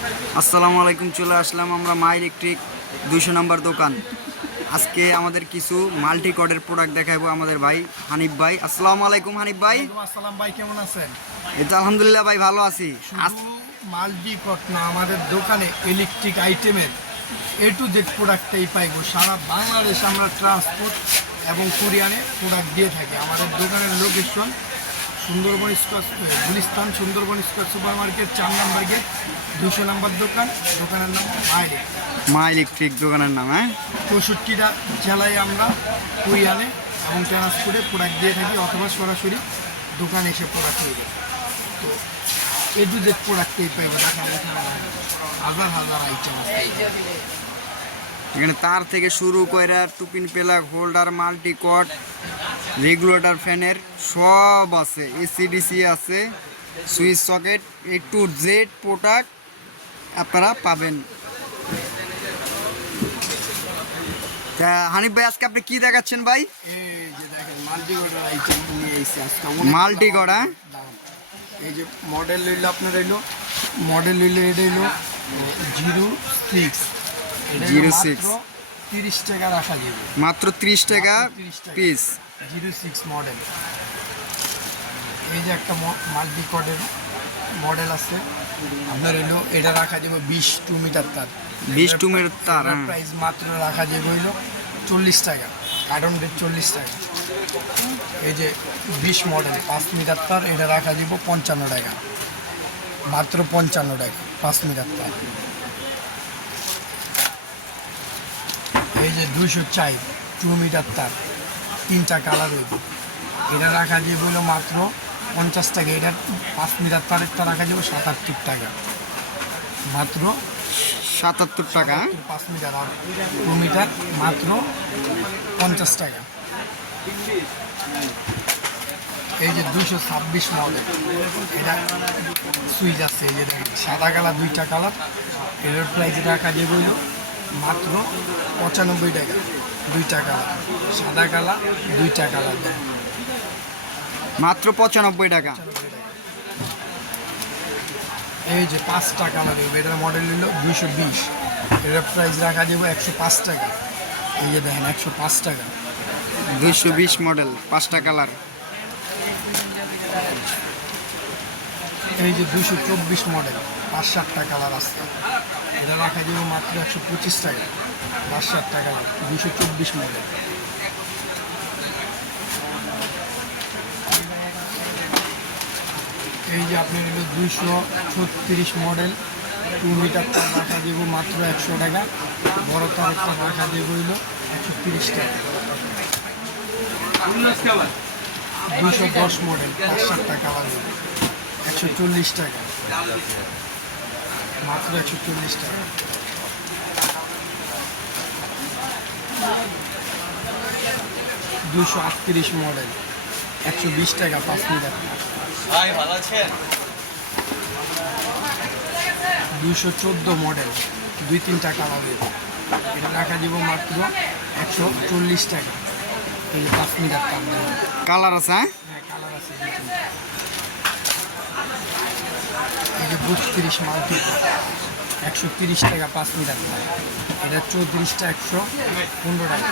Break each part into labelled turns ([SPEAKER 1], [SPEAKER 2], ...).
[SPEAKER 1] আসসালামু আলাইকুম চলে আসলাম আমরা মা ইলেকট্রিক দুইশো নম্বর দোকান। আজকে আমাদের কিছু মাল্টি কডের প্রোডাক্ট দেখাবো আমাদের ভাই হানিফ ভাই। আসসালামু আলাইকুম হানিফ ভাই।
[SPEAKER 2] আসসালাম ভাই কেমন আছেন?
[SPEAKER 1] এই তো আলহামদুলিল্লাহ ভাই ভালো আছি।
[SPEAKER 2] মাল্টি কট না আমাদের দোকানে ইলেকট্রিক আইটেমের এ টু জেড প্রোডাক্টটাই পাইব। সারা বাংলাদেশে আমরা ট্রান্সপোর্ট এবং কুরিয়ানে প্রোডাক্ট দিয়ে থাকি। আমাদের দোকানের location Sundarban square Gulistan Sundarban square super market চার নাম্বার গেট দুশো নাম্বার দোকান দোকানের নাম মায়ের
[SPEAKER 1] মা ইলেকট্রিক দোকানের নাম হ্যাঁ?
[SPEAKER 2] চৌষট্টিটা জেলায় আমরা কুরিয়ানে এবং ট্রান্সপোর্টে প্রোডাক্ট দিয়ে থাকি অথবা সরাসরি দোকানে এসে প্রোডাক্ট নিয়ে যায় তো এ টু জেড প্রোডাক্টই পাইব দেখা হাজার হাজার আইটেম
[SPEAKER 1] এখানে তার থেকে শুরু করে two pin plug holder multi কট রেগুলেটর ফ্যানের সব আছে এসিডিসি আছে switch socket A to Z product আপনারা পাবেন। তা হানিফ ভাই আজকে আপনি কি দেখাচ্ছেন ভাই?
[SPEAKER 2] মাল্টি
[SPEAKER 1] গড়া
[SPEAKER 2] এই যে মডেল রইল আপনার রইল মডেল রইল এটা রইল জিরো সিক্স
[SPEAKER 1] জিরো six।
[SPEAKER 2] তিরিশ টাকা রাখা যাবে।
[SPEAKER 1] মাত্র তিরিশ টাকা
[SPEAKER 2] 30 টাকা।
[SPEAKER 1] Piece
[SPEAKER 2] zero six model. এই যে একটা মাল্টি কডের মডেল আছে। আপনার এলো এটা রাখা যাবে বিশ টু মিটার তার।
[SPEAKER 1] বিশ টু মিটার তার, হ্যাঁ।
[SPEAKER 2] প্রাইস মাত্র রাখা যাবে হইল চল্লিশ টাকা কার্টন রেট চল্লিশ টাকা। এই যে বিশ মডেল পাঁচ মিটার তার এটা রাখা যাব পঞ্চান্ন টাকা। মাত্র পঞ্চান্ন টাকা পাঁচ মিটার তার। এই যে দুইশো চাই টু মিটার তার। তিনটা কালার হইব এটা রাখা যাবে হলো মাত্র পঞ্চাশ টাকা এটা পাঁচ মিটার তারেরটা রাখা যাবে সাতাত্তর টাকা। মাত্র
[SPEAKER 1] সাতাত্তর টাকা হ্যাঁ?
[SPEAKER 2] পাঁচ মিটার আর টু মিটার মাত্র পঞ্চাশ টাকা। এই যে দুশো ছাব্বিশ মডেল এটা সুইচ আছে এই যে সাদা কালার দুইটা কালার এটার প্রাইস রাখা যাবে হইল মাত্র পঁচানব্বই টাকা। দুইটা কালার সাদা কালার দুইটা কালার দেয়
[SPEAKER 1] মাত্র পঁচানব্বই টাকা।
[SPEAKER 2] এই যে পাঁচটা কালার হবে এটার মডেল হলো দুইশো বিশ। এটার প্রাইস রাখা যাবে একশো পাঁচ টাকা। এই যে দেখেন একশো পাঁচ টাকা।
[SPEAKER 1] দুইশো বিশ মডেল পাঁচটা কালার
[SPEAKER 2] এই যে দুশো চব্বিশ মডেল পাঁচ সাতটা কালার আছে এটা রাখা যাবে মাত্র একশো পঁচিশ টাকা। পাঁচ সাতটা টাকা দুশো চব্বিশ মডেল। এই যে আপনার হলো দুইশো ছত্রিশ মডেল টু মিটার তার রাখা দেবো মাত্র একশো টাকা। বড় তারেরটা রাখা দেবো হইল একশো তিরিশ টাকা। দুইশো দশ মডেল, পাঁচ সাতটা কালার দেবো একশো চল্লিশ টাকা। মাত্র একশো চল্লিশ টাকা দুশো আটত্রিশ মডেল একশো বিশ টাকা পাঁচ মিটার দুশো চোদ্দ মডেল দুই তিনটা কালার দেবো এটা রাখা দিব মাত্র একশো চল্লিশ টাকা। এই পাঁচ মিটার
[SPEAKER 1] কালার আছে হ্যাঁ
[SPEAKER 2] হ্যাঁ কালার আছে দুই তিনটা। যে বত্রিশ মাল্টি একশো তিরিশ টাকা পাঁচ মিটার। এটা চৌত্রিশটা একশো পনেরো টাকা।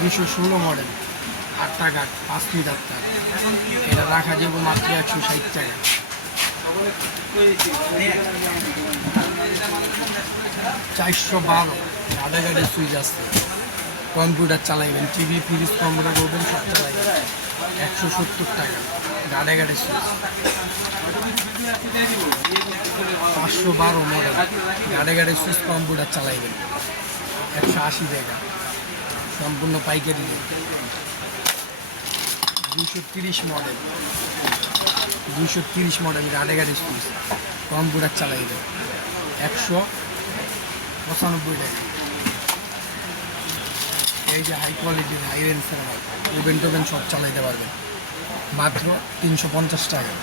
[SPEAKER 2] দুশো ষোলো মডেল আট টাকা পাঁচ মিটার এটা রাখা যাবে মাত্র একশো ষাট টাকা। চারশো বারো গাড়ে গাড়ি সুইচ আসছে কম্পিউটার চালাইবেন, টিভি, ফ্রিজ, কম্পিউটার করবেন সব চালাইবেন। একশো সত্তর টাকা। গাড়ে গাড়ি সুইচ পাঁচশো বারো মডেল গাড়ে গাড়ি সুইচ কম্পিউটার চালাইবেন। একশো আশি টাকা সম্পূর্ণ পাইকারি দুশো তিরিশ মডেল দুশো তিরিশ মডেল গাড়ে গাড়ি সুইচ। কম্পিউটার চালাইবেন। একশো পঁচানব্বই টাকা। এই যে হাই কোয়ালিটির হাই রেঞ্জ সার্ভার ওভেন টোভেন সব চালাইতে পারবেন। মাত্র তিনশো পঞ্চাশ টাকা।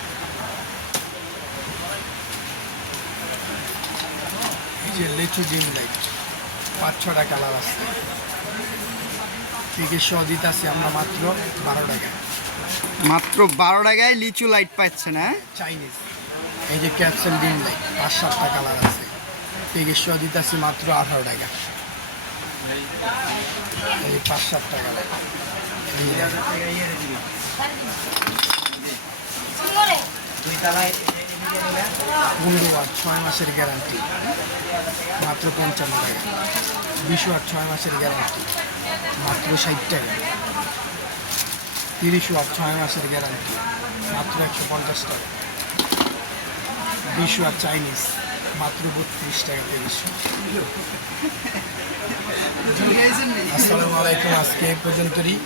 [SPEAKER 2] এই যে লেচু জিম লাইট পাঁচ ছটা কালার আছে। চিকিৎসা দিতে আছি আমরা মাত্র বারো টাকা।
[SPEAKER 1] মাত্র বারো টাকায় লিচু লাইট পাচ্ছেন হ্যাঁ?
[SPEAKER 2] চাইনিজ এই যে ক্যাপসুল ডিম লাইট পাঁচ সাতটা কালার আছে। পেগেশ্বর দিতেছি মাত্র আঠারো টাকা। এই পাঁচ এই যে পনেরো আর ছয় মাসের গ্যারান্টি। মাত্র পঞ্চান্ন টাকা। বিশ আর ছয় মাসের গ্যারান্টি। মাত্র ষাট টাকা। তিরিশ আর ছয় মাসের গ্যারান্টি। মাত্র একশো পঞ্চাশ টাকা। বিশ আর চাইনিজ। মাত্র বত্রিশ টাকা তিরিশ আসসালামু আলাইকুম, আজকে এই পর্যন্তই।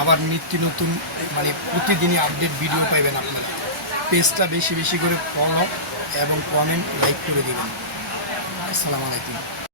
[SPEAKER 2] আবার নিত্য নতুন মানে প্রতিদিনই আপডেট ভিডিও পাইবেন আপনারা। পেজটা বেশি বেশি করে ফলো এবং কমেন্ট লাইক করে দেবেন। আসসালামু আলাইকুম।